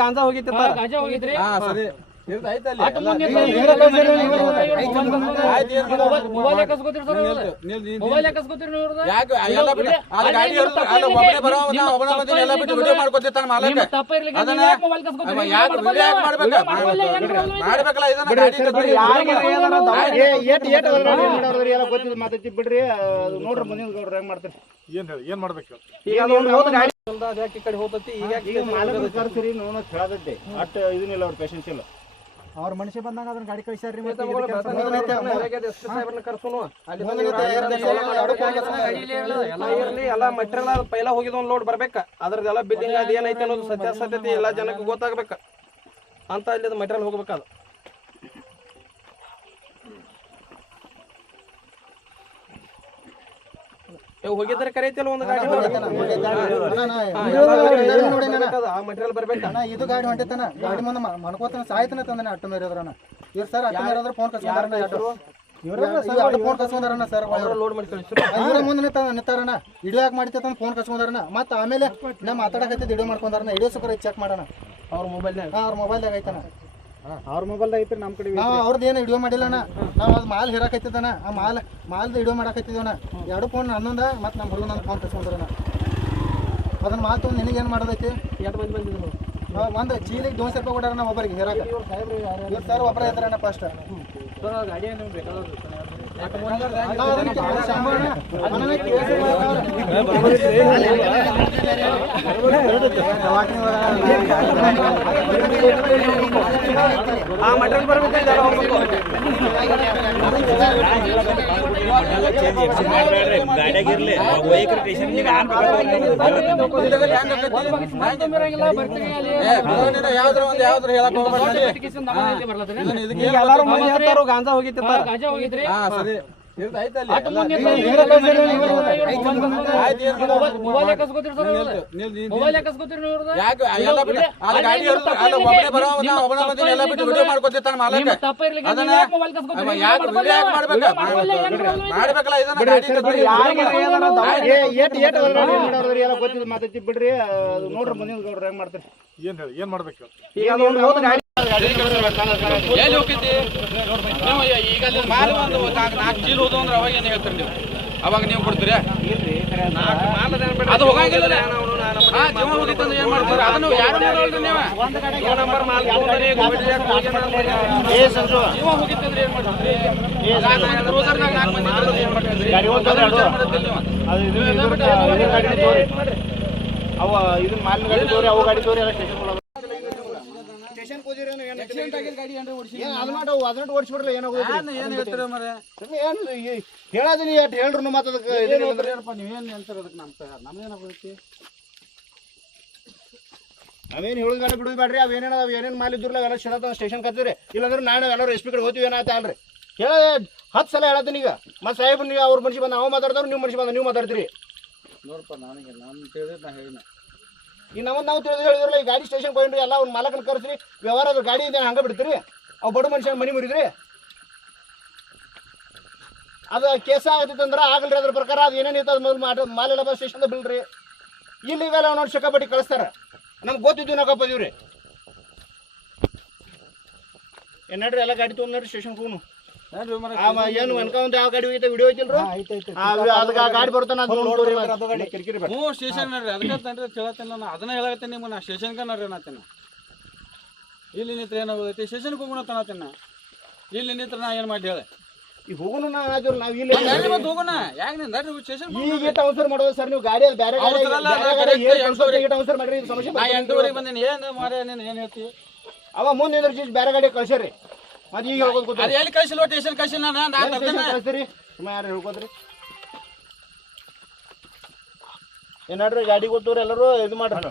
ಗಾಂಜಾ ಹೋಗಿದ್ರಿ ಬಿಡ್ರಿ ನೋಡ್ರಿ ಮುಂದಿನ ಗೌಡ್ರ ಹೆಂಗ್ ಮಾಡ್ತೀರಿ ಏನ್ ಮಾಡ್ಬೇಕು ಕಡೆ ಹೋಗ್ತತಿ ಈಗ ಕರ್ಸಿರಿ ನೋಡ ಹೇಳದೈತಿ ಅಟ್ ಇದನ್ನಿಲ್ಲ ಅವ್ರ ಪೇಷನ್ಸ್ ಇಲ್ಲ ಅವ್ರ ಮನುಷ್ಯ ಬಂದಾಗ ಅದನ್ನ ಗಾಡಿ ಕಳಿಸ್ಯಾರ್ರಿ ಎಲ್ಲ ಮಟೀರಿಯಲ್ ಪೈಲ ಹೋಗಿದ್ ಒಂದ್ ಲೋಡ್ ಬರ್ಬೇಕ ಅದ್ರದ್ದೆಲ್ಲ ಬಿಲ್ಡಿಂಗ್ ಅದ ಏನೈತೆ ಅನ್ನೋದು ಸತ್ಯಾಸತ್ಯತೆ ಎಲ್ಲಾ ಜನಕ್ಕೆ ಗೊತ್ತಾಗ್ಬೇಕ ಅಂತ ಅಲ್ಲಿ ಮಟೀರಿಯಲ್ ಹೋಗ್ಬೇಕದು ಹೋಗಿದ್ರೆ ಕರೀತಿಲ್ಲ ಒಂದು ಗಾಡಿ ಮಟೀರಿಯಲ್ ಬರ್ಬೇಕಣ್ಣ ಇದು ಗಾಡಿ ಹೊಂಟಿತಾನ ಗಾಡಿ ಮುಂದೆ ಮನ್ಕೋತಾನ ಸಾಯ್ತಾನ ತಂದಾನೆ ಅಟ್ಟು ಮೇರಿದ್ರಣ ಇವ್ರು ಸರ್ ಅಟ್ಟು ಮೇರಿದ್ರೆ ಫೋನ್ ಫೋನ್ ಕಸ್ಕೊಂಡಾರಣ ಸರ್ ಲೋಡ್ ಮಾಡಿ ಕಳಿಸ್ತಾರೆ ಇವ್ರ ಮುಂದೆ ನಿಂತಾರಣ ವಿಡಿಯೋ ಯಾಕೆ ಮಾಡ್ತಿತ್ತ ಫೋನ್ ಕಸ್ಕೊಂಡಾರಣ ಮತ್ತೆ ಆಮೇಲೆ ನಾ ಮಾತಾಡಕತ್ತಿದ್ದು ವಿಡಿಯೋ ಮಾಡ್ಕೊಂಡಾರಣ ವಿಡಿಯೋ ಸುಖ ಚೆಕ್ ಮಾಡೋಣ ಅವ್ರ ಮೊಬೈಲ್ದಾಗ ಐತನ ಅವ್ರ ಮೊಬೈಲ್ದಾಗ ಐತ್ರಿ ನಮ್ಮ ಕಡೆ ನಾವು ಅವ್ರದ್ದು ಏನು ವಿಡಿಯೋ ಮಾಡಿಲ್ಲಣ್ಣ ನಾವು ಅದು ಮಾಲ್ ಹಿರಾಕೈತಿದ್ದಣ್ಣ ಆ ಮಾಲ್ದು ವಿಡಿಯೋ ಮಾಡಕತ್ತಿದ್ದೀವಣ್ಣ ಎರಡು ಫೋನ್ ಹನ್ನೊಂದ ಮತ್ತು ನಮ್ಮ ಹುಡುಗ ನನ್ನ ಫೋನ್ ಕಸ್ಕೊಂಡ್ರಣ್ಣ ಅದನ್ನ ಮಾಲ್ ತೊಗೊಂಡು ನಿನಗೇನು ಮಾಡೋದೈತಿ ಎಷ್ಟು ಮಂದಿ ಬಂದಿದ್ರು ಒಂದು ಚೀಲಿಗೆ 200 ರೂಪಾಯಿ ಕೊಟ್ಟಾರಣ್ಣ ಒಬ್ಬರಿಗೆ ಹಿರಾಕ ಇವ್ರು ಸರ್ ಒಬ್ಬರ ಇದ್ದಾರಣ್ಣ ಫಸ್ಟ್ ಗಾಡಿ ಬೇಕಾದ್ರು ಮಟನ್ ಎಲ್ಲಾರು ಗಾಂಜಾ ಹೋಗಿದ್ರಿ ಮಾತೈತಿ ಬಿಡ್ರಿ ನೋಡ್ರಿ ಮುಂದಿನ ಗೌಡ್ರ ಹೆಂಗ್ ಮಾಡ್ತೀರಿ ಏನ್ ಮಾಡ್ಬೇಕು ಎಲ್ಲಿ ಹೋಗಿದ್ದಿ ನೀವು ಈಗ ಮಾಲ್ ಒಂದು 4 ಚೀಲ ಹೋದ ಅಂದ್ರೆ ಅವಾಗ ಏನು ಹೇಳ್ತೀರಿ ನೀವು ಅವಾಗ ನೀವು ಕೊಡ್ತೀರಿ ಅದು ಹೋಗಂಗಿಲ್ಲ ಜೀವ ಹೋಗಿತ್ತಂದ್ರೆ ಏನ್ ಮಾಡ್ತೀರಿ ಅದನ್ನು ಯಾರು ನೋಡಲ್ರಿ ನೀವು ನಂಬರ್ ಮಾಲ್ ಜೀವ ಹೋಗಿತ್ತಂದ್ರೆ ಏನ್ ಮಾಡ್ತೀರಿ ಕ್ರೂಸರ್ನಾಗ 4 ಮಂದಿ ಇದ್ರೆ ಏನ್ ಮಾಡ್ತೀರಿ ಅವ ಇದನ್ನ ಮಾಲಿನ ಗಾಡಿ ತೋರಿ ಅವು ಗಾಡಿ ತೋರಿ ಎಲ್ಲ ಸ್ಟೇಷನ್ ಓಡಿಸ್ಬಿಡ್ರಲ್ಲ ಹೇಳದೀನಿ ಅಟ್ ಹೇಳ್ರು ಮತ್ತೆ ನಾವೇನು ಹೇಳುದು ಬಿಡುದು ಬೇಡ್ರಿ ಅವೇನೇನ ಏನೇನು ಮಾಲ್ ಇದ್ರಲ್ಲ ಎಲ್ಲ ಶಿರತ ಸ್ಟೇಷನ್ ಕತ್ತೀರಿ ಇಲ್ಲಾಂದ್ರೆ ನಾಳೆ ಎಲ್ಲರೂ ಎಸ್ ಪಿ ಕಡೆ ಹೋಗ್ತೀವಿ ಏನಾಯ್ತು ಅಲ್ರಿ ಹೇಳ 10 ಸಲ ಹೇಳತ್ತೀನಿ ಈಗ ಮತ್ತೆ ಸಾಹೇಬ್ ನೀವು ಅವ್ರ ಮನುಷ್ಯ ಬಂದ ನಾವು ಮಾತಾಡ್ದವ್ರು ನೀವು ಮನುಷ್ಯ ಬಂದ ನೀವು ಮಾತಾಡ್ತೀರಿ ನೋಡಪ್ಪ ನನಗೆ ನಾನು ತಿಳಿದ್ರೆ ನಾ ಹೇಳಿನ ಈಗ ನಾವು ತಿಳಿದು ಹೇಳಿದ್ರಲ್ಲ ಈ ಗಾಡಿ ಸ್ಟೇಷನ್ ಹೋಗ್ರಿ ಎಲ್ಲ ಅವ್ನ ಮಾಲಕನ ಕರೆಸ್ರಿ ವ್ಯವಹಾರ ಅದ್ರ ಗಾಡಿ ಇದೆ ಹಂಗೆ ಬಿಡ್ತೀರಿ ಅವು ಬಡ ಮನುಷ್ಯನ ಮನೆ ಮುರಿದ್ರಿ ಅದು ಕೇಸ ಆಗತ್ತಂದ್ರೆ ಆಗಲ್ರಿ ಅದ್ರ ಪ್ರಕಾರ ಅದು ಏನೇನು ಇರ್ತದೆ ಮೊದಲು ಮಾಲೆಲ್ಲ ಬಸ್ ಸ್ಟೇಷನ್ ಬಿಲ್ರಿ ಇಲ್ಲಿ ಇವೆಲ್ಲ ನೋಡಿ ಶಕಾಪಟ್ಟಿ ಕಳಿಸ್ತಾರ ನಮ್ಗೆ ಗೊತ್ತಿದ್ದು ನಾವು ಕಪ್ಪದೀವ್ರಿ ಏನ್ ನೋಡ್ರಿ ಎಲ್ಲ ಗಾಡಿ ತೊಗೊಂಡ್ ನೋಡ್ರಿ ಸ್ಟೇಷನ್ ಹೋಗುನು ಏನು ಅನ್ಕೊಂಡ್ ಯಾವ ಗಾಡಿ ಹೋಗಿತ್ತ ವಿಡಿಯೋ ಐತಿಲ್ರಿ ಅದಕ್ಕೆ ಗಾಡಿ ಬರ್ತಾನ ಕಿರಿಕಿರಿ ಹ್ಞೂ ಸ್ಟೇಷನ್ ನೋಡ್ರಿ ಅದಕ್ಕೆ ಹೇಳತ್ತೇನೆ ನಾನು ಅದನ್ನ ಹೇಳತ್ತೇನೆ ನಿಮ್ಗೆ ನಾ ಸ್ಟೇಷನ್ಗೆ ನೋಡ್ರಿ ಅನ್ನತ್ತೇನೆ ಇಲ್ಲಿ ನಿಂತ್ರ ಏನಾಗೋದೈತಿ ಸ್ಟೇಷನ್ಗೆ ಹೋಗೋಣ ತನತ್ತೇನೆ ಇಲ್ಲಿ ನಿಂತ್ರ ನಾ ಏನು ಮಾಡಿ ಹೇಳಿ ಈಗ ಹೋಗೋಣ ನಾವು ಇಲ್ಲಿ ಹೋಗೋಣ ಯಾಕೆ ನೀನು ಸ್ಟೇಷನ್ ಈಗ ಅವಸರ ಮಾಡೋದು ಸರ್ ನೀವು ಗಾಡಿ ಬೇರೆ ಅವಸರ ಮಾಡ್ರಿ ಸಮಸ್ಯೆ 8:30 ಬಂದೇನಿ ಏನು ಮಾರೇ ನೀನು ಏನು ಹೇಳ್ತೀವಿ ಅವ ಮುಂದೆ ಬೇರೆ ಗಾಡಿ ಕಳ್ಸ್ಯಾರಿ ಮತ್ತೆ ಈಗ ಹೋಗೋದು ಎಲ್ಲಿ ಕಳಿಸಿಲ್ವ ಸ್ಟೇಷನ್ ಕಳಿಸಿಲ್ಲ ನಾನು ಕಳಿಸ್ತೀರಿ ಸುಮ್ಮ ಯಾರು ಹೇಳ್ಕೋದ್ರಿ ಏನಾಡ್ರಿ ಗಾಡಿ ಗೊತ್ತವ್ರಿ ಎಲ್ಲರೂ ಇದು ಮಾಡ್ರಿ